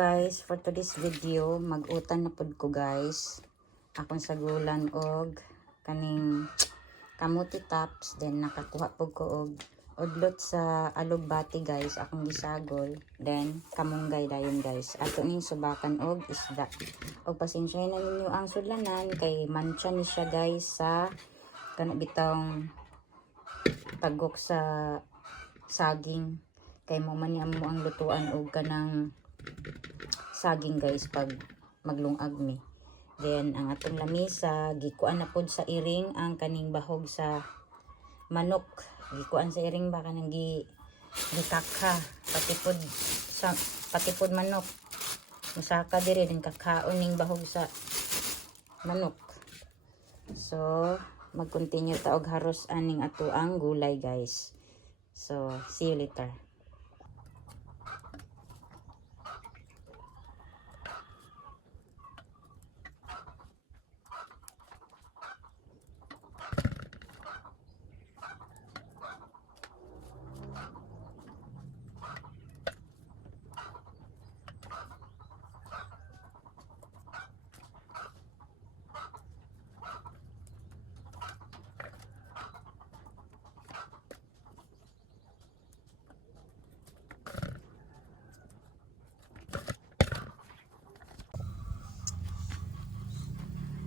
guys, for today's video mag-utan na pud ko guys akong sagulan og kaning kamuti tops, then nakakuha pud ko og udlot sa alugbati guys akong gisagol, then kamunggay dayon guys ato ning subakan og isda. Og pasensya na ninyo ang sudlanan kay mancha ni siya guys sa kana bitawng tagok sa saging, kay mo man mo ang lutuan og kanang saging guys pag maglungag mi. Then ang atong lamisa gikuan na pod sa iring ang kaning bahog sa manok, gikuan sa iring ba kanang gikakha pati pod manok musaka diri din kakaon ning bahog sa manok. So mag-continue ta og haros aning ato ang gulay guys. So see you later.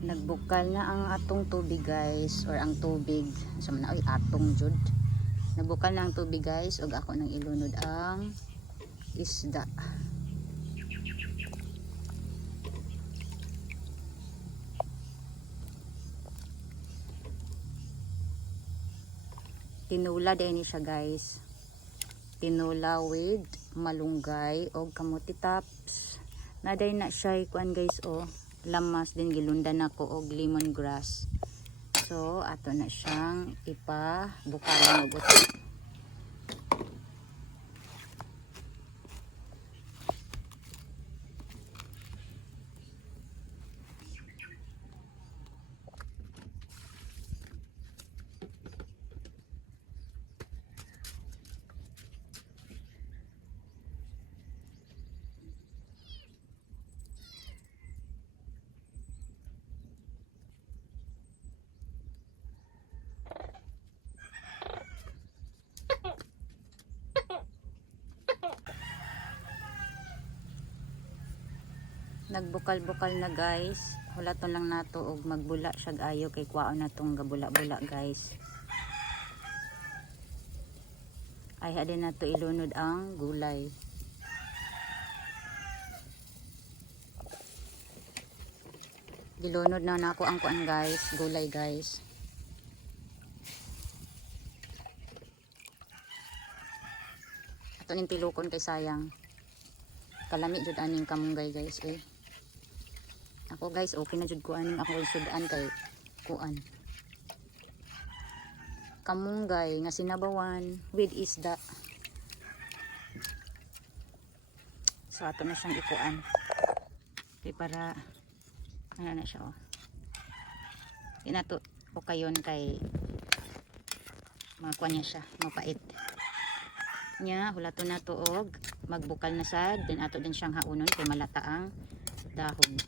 Nagbukal na ang atong tubig guys, or ang tubig sa man ay atong jud. Nabukal na ang tubig guys ug ako nang ilunod ang isda. Tinula din ni siya guys. Tinula with malunggay og kamuti tops. Naday na siya kuan guys lamas din gilundan ako og lemongrass. So ato na siyang ipabukalan og utot. Nagbukal-bukal na guys, hulaton lang nato og magbula siya ayo kay kwaon na tong gabula-bula guys. Ay hadin nato ilunod ang gulay. Dilunod na nako ang kuan guys, gulay guys. Ato ning tilukon kay sayang. Kalami jud aning kamunggay guys Ako guys okay na jud ko aning ako sudan kay kuan kamunggay nga sinabawan with isda. So ato na siyang ikuan kay para ano na siya inato o kayon kay makuan niya siya mapait nya. Hulaton na to og magbukal na sad, then ato din siyang haunon kay malata ang dahon.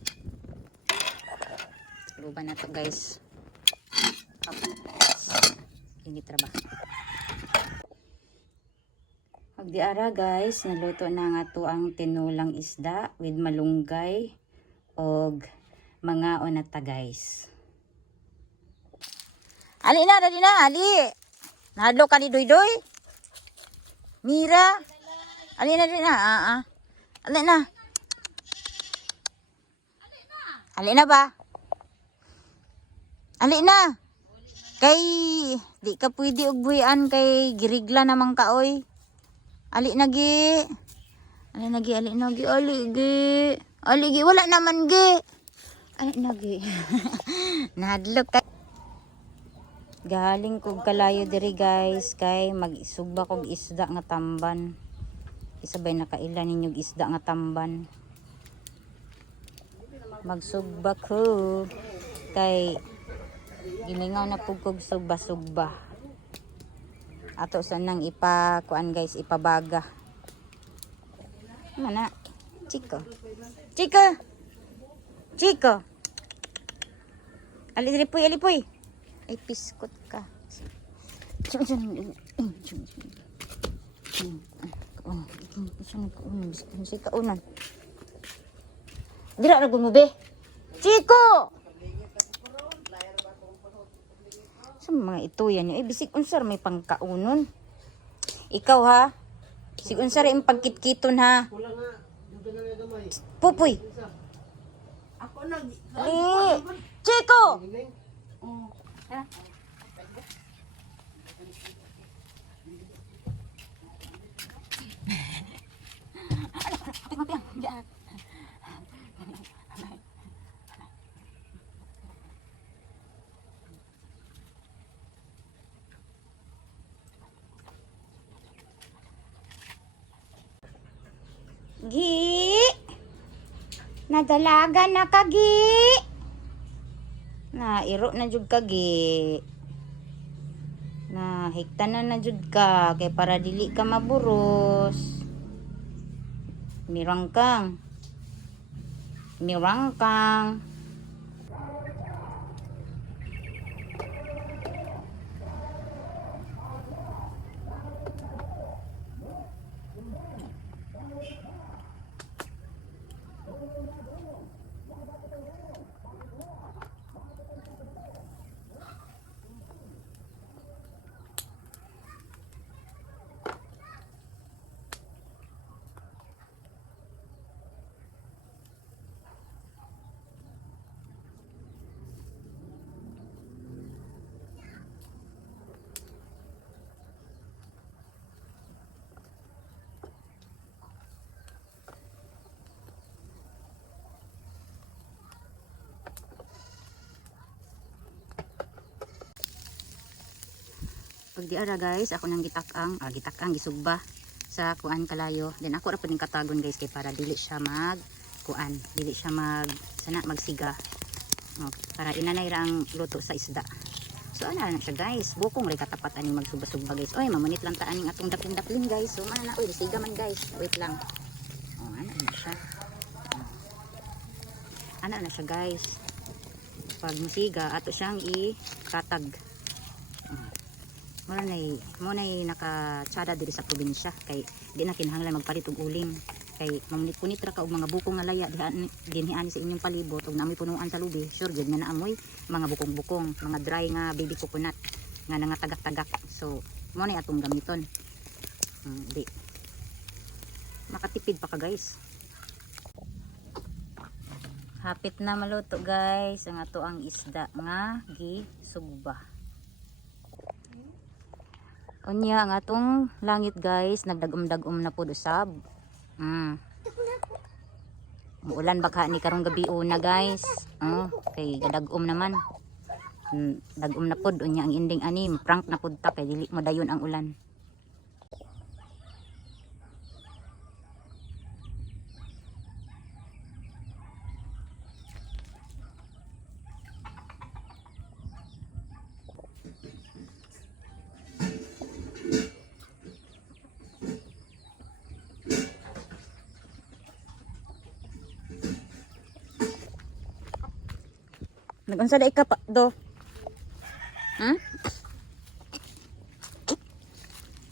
Luban na to guys. Ini traba. Pagdi ara guys, naluto na nga to ang tinulang isda with malunggay og mga onata guys. Ali na, dali na, ali. Nahadlo ka ni Doy-Doy. Mira. Ali na din na. Ali na. Ali na ba? Ali na. Kay di ka pwede og buhian kay girigla namang kaoy. Ali na gi. Ali na gi, ali na gi, ali gi. Ali gi, wala naman gi. Ali na gi. Nahadlok ka. Galing kog kalayo diri guys kay magisugba kog isda nga tamban. Isabay nakaila ninyo isda nga tamban. Magsugba ko kay giningaw na pug kog sugba-sugba. Ato sanang kuan guys ipabaga. Mana? Chico. Chico. Chico. Alipoy, alipoy. Ay, piskot ka. Say kaunan. Dira ra gud mo be. Chico. Sa mga ito yan eh bisig unsar may pangkaunon. Ikaw ha. Bisig unsar ang pagkitkiton ha. Pupoy. Ako nag... Chico. Ha? Gi. Nadalaga na ka, Gi. Na iro na jud ka, Gi. Na higtanan na jud ka kay para dili ka maburos. Mirang kang. Mirang kang. Pag di ara guys, ako nang gitakang gisugba sa kuan kalayo. Then ako ra pud ning katagon guys kay para dili siya dili siya magsiga. Oh, para inanay ra ang luto sa isda. So ana na siya guys, bukong ray katapat ani magsugba-sugba guys. Oy, mamunit lang ta aning atong dapling guys. So ana na oy, siga man guys. Wait lang. Oh, ana na siya. Ana na siya guys. Pag musiga ato siyang ikatag. Mo nay nakatsada diri sa probinsya kay di na kinahanglan magpalit og uling kay mamunit-punit ra ka og mga bukong nga laya dinhian sa inyong palibot og naamoy punuan sa lubi sure gyud nga naamoy mga bukong-bukong mga dry nga baby coconut nga nangatagak-tagak. So mo nay atong gamiton. Di makatipid pa ka guys. Hapit na maluto guys ang ato ang isda nga gisugba. Unya ang atong langit guys, nagdagom-dagom na pud usab. Muulan baka ni karong gabi una guys. Kay gadagom naman. Dagom na pud unya ang ending ani, prank na pud ta kay dili mo dayon ang ulan. Nagunsa da ka pa do?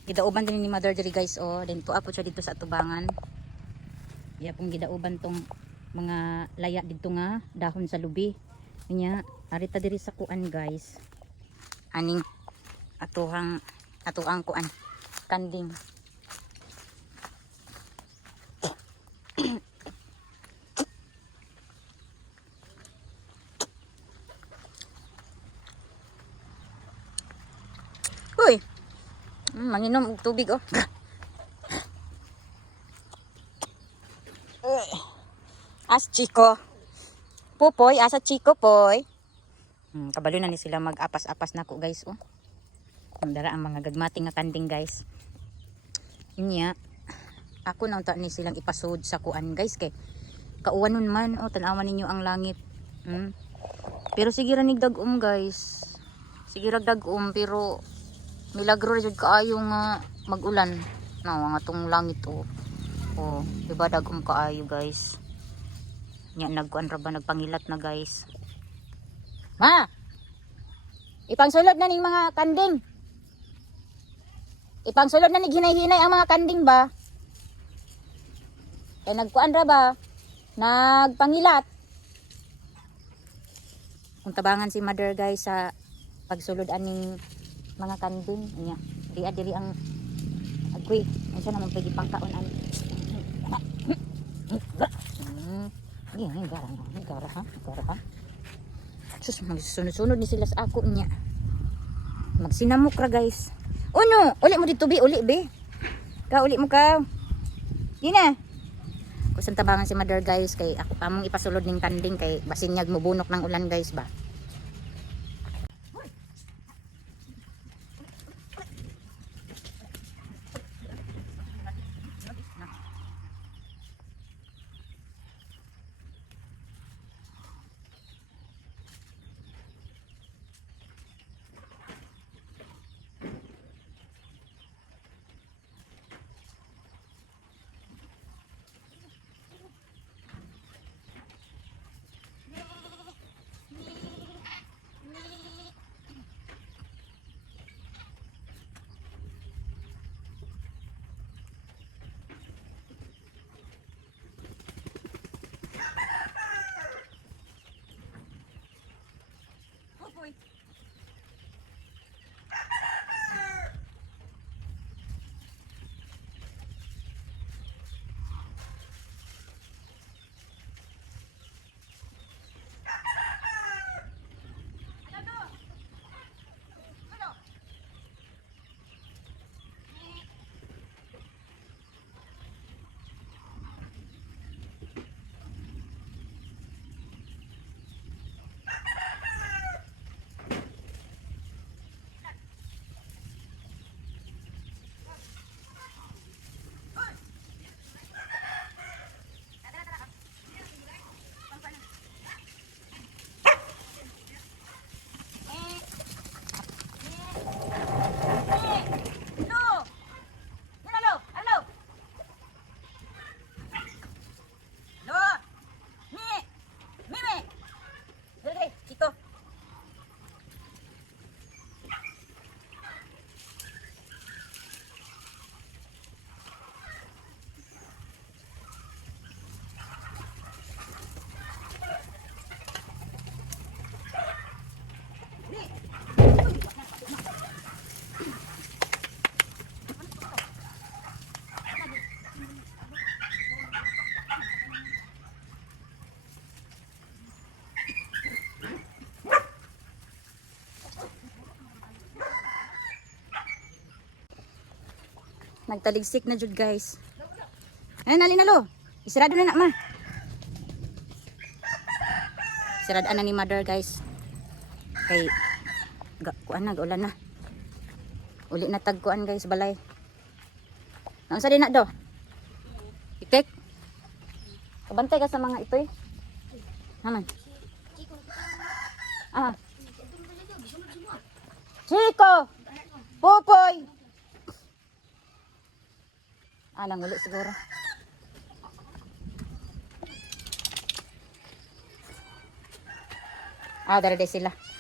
Gidauban din ni mother diri guys oh, then tuapo siya dito sa atubangan. Iya pong gidauban tong mga laya dito nga dahon sa lubi. Nya arita diri sa kuan guys. Aning atuang kuan kanding. Uy, manginom og tubig oh. As Chico. Pupoy, asa Chico poy. Kabalo na ni sila mag-apas-apas nako guys oh. Dara ang mga gagmating nga kanding guys. Inya, ako na unta ni silang ipasod sa kuan guys kay kauwanon man oh, tanawan ninyo ang langit. Pero sige ra nigdagom guys. Sige ra dagom pero milagro jud kaayo nga mag-ulan. Ang atong langit oh. Oh, diba dagom kaayo guys. Nya nagkuan ra ba nagpangilat na guys. Ma! Ipangsulod na ning mga kanding. Ipangsulod na ni hinay-hinay ang mga kanding ba? Kay nagkuan ra ba? Nagpangilat. Kung tabangan si mother guys sa pagsulod aning mga kanding nya. Diri ang agwi. Unsa naman pwede pangkaon ani? Gara ha. Sus, magsunod-sunod ni sila sa ako niya. Magsinamok ra guys. Uno, uli mo dito bi, uli be. Uli mo ka. Di na. Kusang tabangan si mother guys kay ako among ipasulod ning kanding kay basinyag mo bunok ng ulan guys ba. Nagtaligsik na jud guys. Ay nalinalo. Isirado na ma. Siradaan na ni mother guys. Kay kuan na ulan na. Uli na tagkuan guys balay. Naunsa din na do? Ikek. Kabantay ka sa mga ito eh. Naman. Ah. Chico. Pupoy. Nang uli siguro. Dari sila.